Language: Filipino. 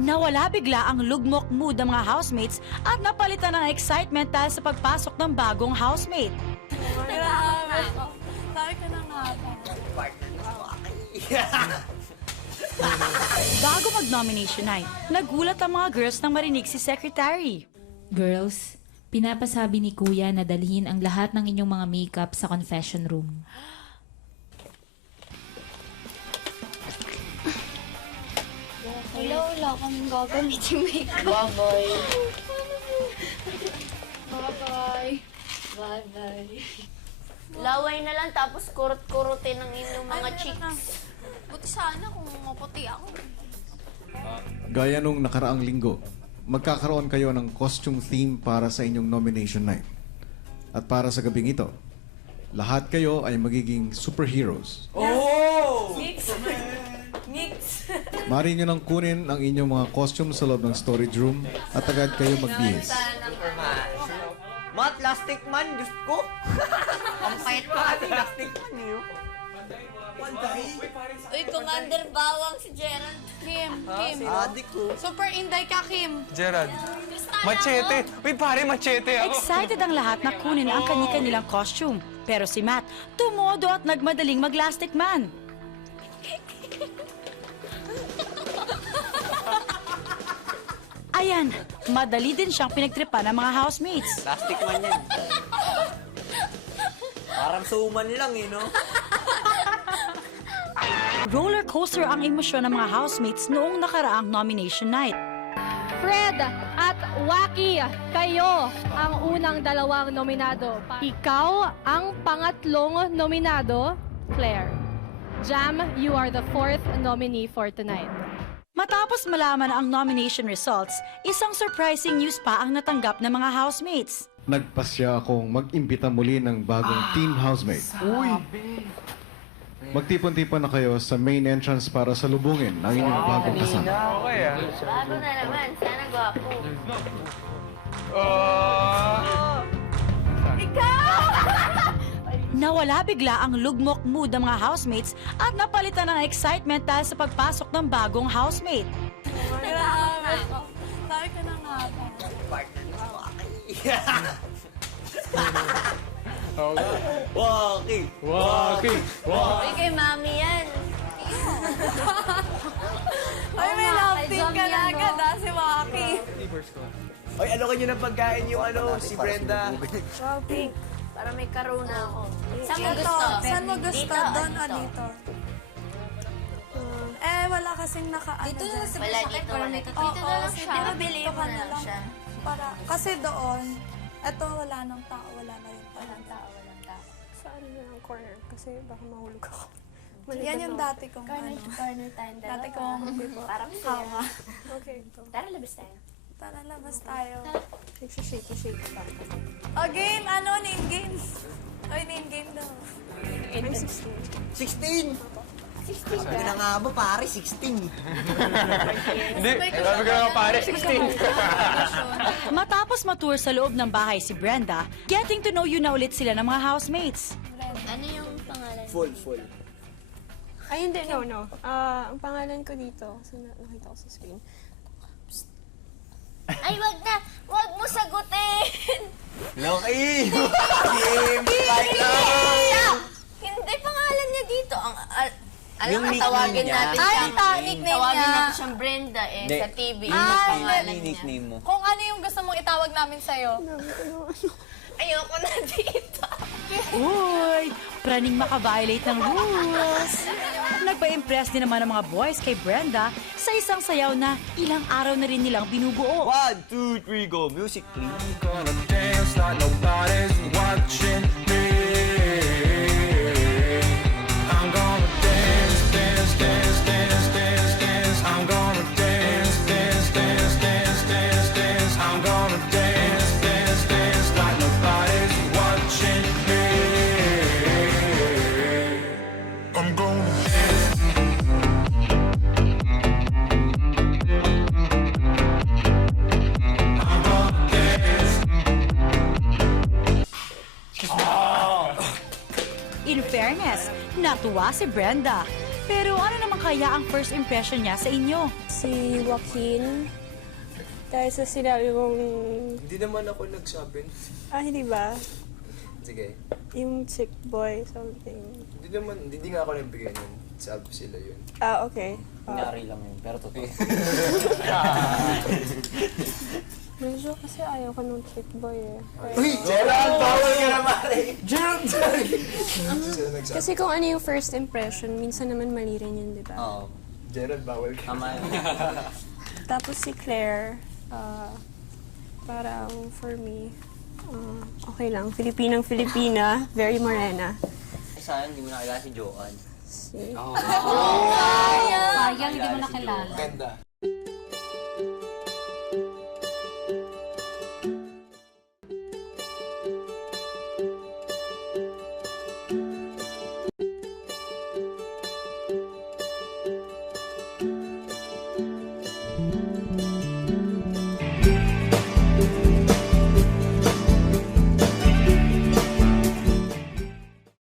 Nawala bigla ang lugmok mood ng mga housemates at napalitan ng excitement dahil sa pagpasok ng bagong housemate. Grabe. Sabi ko na nga ba. Bago mag-nomination night, nagulat ang mga girls nang marinig si Secretary. Girls, pinapasabi ni Kuya na dalhin ang lahat ng inyong mga makeup sa confession room. Hello, wala kaming gagamitin makeup. Bye-bye. Bye-bye. Bye-bye. Laway na lang tapos kurot-kurutin ng inyong mga cheeks. Buti sana kung maputi ako. Gaya nung nakaraang linggo, magkakaroon kayo ng costume theme para sa inyong nomination night. At para sa gabing ito, lahat kayo ay magiging superheroes. Mari nyo nang kunin ang inyong mga costume sa loob ng storage room at agad kayo magbihis. Mat, plastic man, Diyos ko. Ang pait pa, plastic man yun. Uy, Commander Bawang si Gerald. Kim. Adik ko. Super inday ka, Kim. Gerald, machete. Uy, pare, machete ako. Excited ang lahat na kunin ang kani-kanilang costume. Pero si Matt, tumodo at nagmadaling mag-lastic man. Ayan, madali din siyang pinagtripan ng mga housemates. Plastic man yan. Parang suman lang eh, no? Roller coaster ang emosyon ng mga housemates noong nakaraang nomination night. Fred at Waki, kayo ang unang dalawang nominado. Ikaw ang pangatlong nominado, Claire. Jam, you are the fourth nominee for tonight. Matapos malaman ang nomination results, isang surprising news pa ang natanggap ng mga housemates. Nagpasya akong mag-imbita muli ng bagong team housemate. Magtipon-tipon na kayo sa main entrance para salubungin ang inyong bagong kasama. Okay, ah. Bago na naman. Sana gwapo. Nawala bigla ang lugmok mood ng mga housemates at napalitan ng excitement dahil sa pagpasok ng bagong housemate. Grabe. Sabi ko na nga ba. Waki. Waki. Uy, kay Mami yan. Ay, may love team ka na agad, si Waki. Oy, ano kanyo ng pagkain yung si Brenda? Wow, pink. Para may karuna ako. Saan mo Dito. gusto? Saan mo gusto? Dito, Doon o dito? Wala kasing naka-ano Dito dyan. Wala dito. Wala dito. Oo, Dito na lang siya. sige, Di ba bili dito mo ka na na lang lang. siya? Kasi doon, eto wala nang tao, wala na rin tao. Walang tao, walang tao. Saan na ang corner? Kasi baka mahulog ako. Yan yung dati kong Corner to corner tayo dalawa. Dati kong Parang hawa. Okay, ito. Tara, labas tayo. Tara, labas tayo. Shake pa. O, game! Ano? Name game? Oy, name game daw. I'm 16. 16! 16 Sabi na nga ba, pare, 16. Hindi, sabi ko nga pare, 16. Matapos matour sa loob ng bahay si Brenda, getting to know you na ulit sila ng mga housemates. Ano yung pangalan? Full. Ay, hindi. No. Ang pangalan ko dito, kasi nakita ko sa screen. Ay, wag na! Wag mo sagutin! Loki! Game! Fight lang! Hindi pangalan niya dito. Alam Yung mo, nickname tawagin niya. natin Ay, siyang... nickname Tawagin niya. natin siyang Brenda Hindi. sa TV. Yung Yung nickname, pangalan yung niya. nickname mo. Kung ano yung gusto mong itawag namin sa'yo. Ayoko na dito. Uy, praning makabiolate ng rules. Nagpa-impress din naman ng mga boys kay Brenda sa isang sayaw na ilang araw na rin nilang binubuo. 1, 2, 3, go! Music, please. Gonna dance like nobody's watching me. I'm gonna dance, dance, dance, dance, dance, dance. I'm gonna dance, dance, dance, dance, dance, dance. I'm gonna dance, dance, dance like nobody's watching me. I'm gonna dance. I'm gonna dance. In fairness, natuwa si Brenda. Pero ano naman kaya ang first impression niya sa inyo? Si Joaquin, dahil sa sinabi mong... Hindi naman ako nagsabi. hindi ba? Sige. Yung chick boy, something. Hindi nga ako nagbigay nun. Sabi sila yun. Okay. Nangyari lang yun, pero totoo. Medyo kasi ayaw ko nung chick boy eh. Uy! Gerald! Bawal ka na, Mare! Gerald! Kasi kung ano yung first impression, minsan naman mali rin yun, di ba? Oo. Gerald, bawal ka. Tama yun. Tapos si Claire, parang for me, okay lang. Filipinang-Filipina, very morena. Sayang, hindi mo nakilala si Joanne. Si... Sayang, hindi mo nakilala. Ganda.